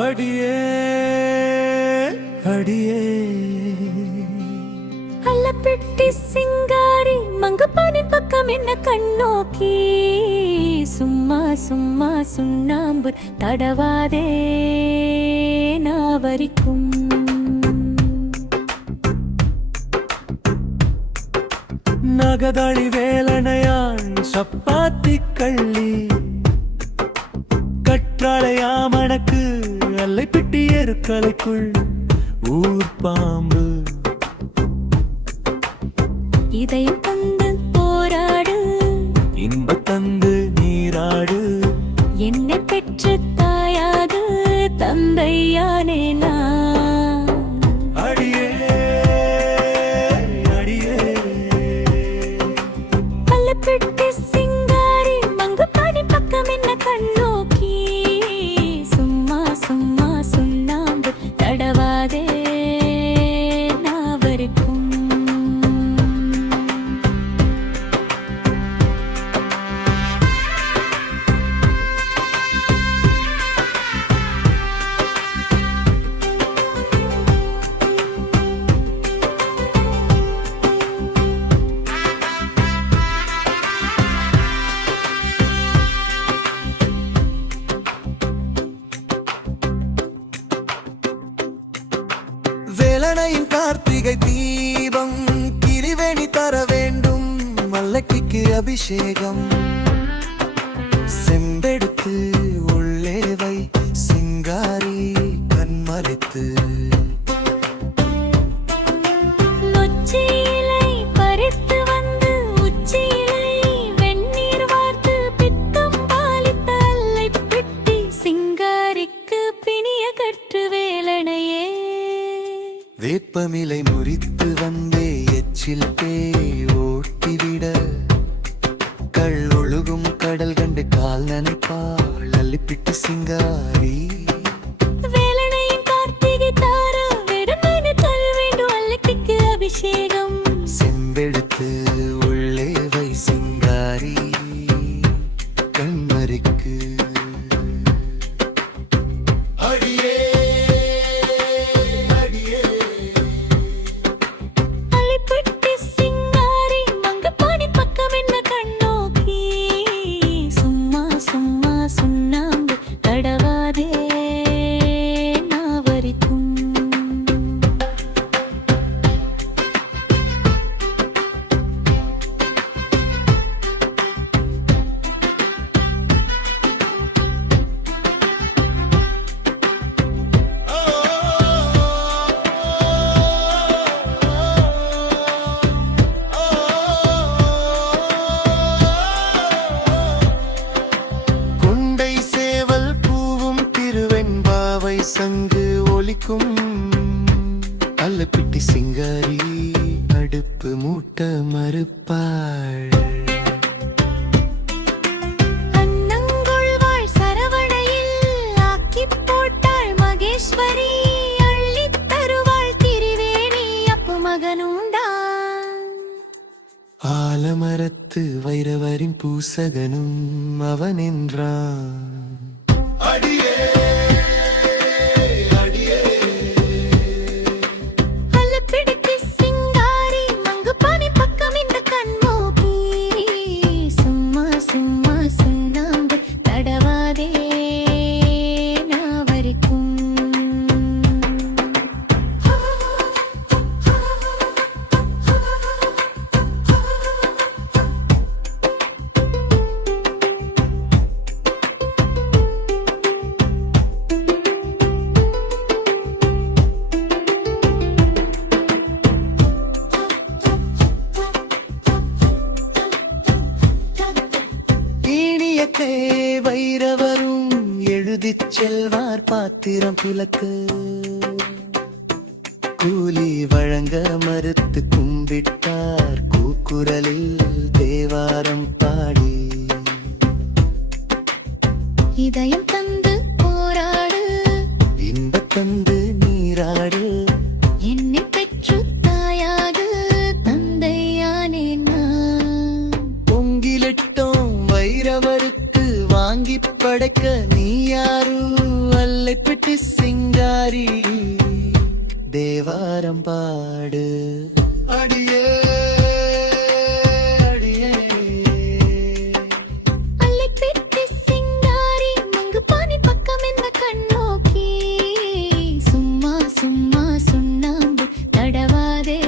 அடியே அடியே அல்லப்பிட்டி சிங்காரி மங்கப்பானின் பக்கம் என்ன கண்ணோக்கி சும்மா சும்மா சுண்ணாம்பு தடவாதே நாவரிக்கும் நகதளி வேலனையான் சப்பாத்தி கள்ளி கற்றாழையாமணக்கு அல்லை பிட்டி எருக்கலைக்குள் ஊர் பாம்பு இதயம் தந்து போராடு இன்ப தந்து நீராடு என்னை பெற்று தாயாது தந்தையானே நான் அடியே அடியே அல்லப்பிட்டி சிங்காரி மங்கப்பானின் பக்கம் என்ன கண்ணோக்கி சும்மா சும்மா சுண்ணாம்பு தடவாதே நாவரிக்கும் வேலனையின் கார்த்திகை தீபம் கிரிவேணி தர வேண்டும் மல்லக்கிக்கு அபிஷேகம் செம்பெடுத்து உள்ளே வை சிங்காரி கண்மறைத்து நொச்சியிலை பறித்து வந்து உச்சியிலை வெந்நீர் வார்த்து பித்தம் பாலித்த அல்லைப்பிட்டி சிங்காரிக்கு பிணிய கற்று வேலனையே வேப்பமிலை முறித்து வந்தே எச்சில் பேய் ஓட்டிவிட கள் ஒழுகும் கடல் கண்டு கால் நனைப்பாள் அல்லிப்பிட்டு சிங்காரி வேலனையின் கார்த்திகை தாரா வெறுமனே தர வேண்டும் அல்லைப்பிட்டிக்கு அபிஷேகம் செம்பெடுத்து உள்ளே வை சிங்காரி கண்மறிக்கு அடியே அடியே அல்லைப்பிட்டி சிங்காரி மங்கப்பானின் பக்கம் என்ன கண்ணோக்கி சும்மா சும்மா சுண்ணாம்பு தடவாதே நாவரிக்கும் கொண்டை சேவல் பூவும் திருவெண்பாவை சங்கு ஒலிக்கும் அல்லப்பிட்டி சிங்காரி அடுப்பு மூட்ட மறுப்பாள் அன்னங்கொள்வாள் சரவணையில் ஆக்கிப் போட்டாள் மகேஸ்வரி அள்ளித் தருவாள் திரிவேணி அப்பு மகனுண்டான் ஆலமரத்து வைரவரின் பூசகனும் அவன் என்றான் அடியே அடியே அல்லப்பிட்டி சிங்காரி மங்கப்பானின் பக்கம் இந்த கண்ணோக்கி சும்மா சும்மா சுண்ணாம்பு தடவாதே நாவரிக்கும் ஈணியக்கே வைரவரும் எழுதிச் செல்வார் பாத்திரம் பிளக்க கூலி வழங்க மறுத்து கும்பிட்டார் கூக்குரலில் தேவாரம் பாடி இதயம் தந்து போராடு இன்ப தந்து நீராடு என்னை பெற்று தாயாது தந்தையானே நான் பொங்கிலிட்டோம் வைரவருக்கு வாங்கி படைக்க நீ யாரு அல்லைப்பட்டி சிங்காரி தேவாரம் பாடு அடியே அடியே அல்லைப்பட்டி சிங்காரி மங்குபானி பக்கம் என்ன கண்ணோக்கி சும்மா சும்மா சுண்ணாம்பு தடவாதே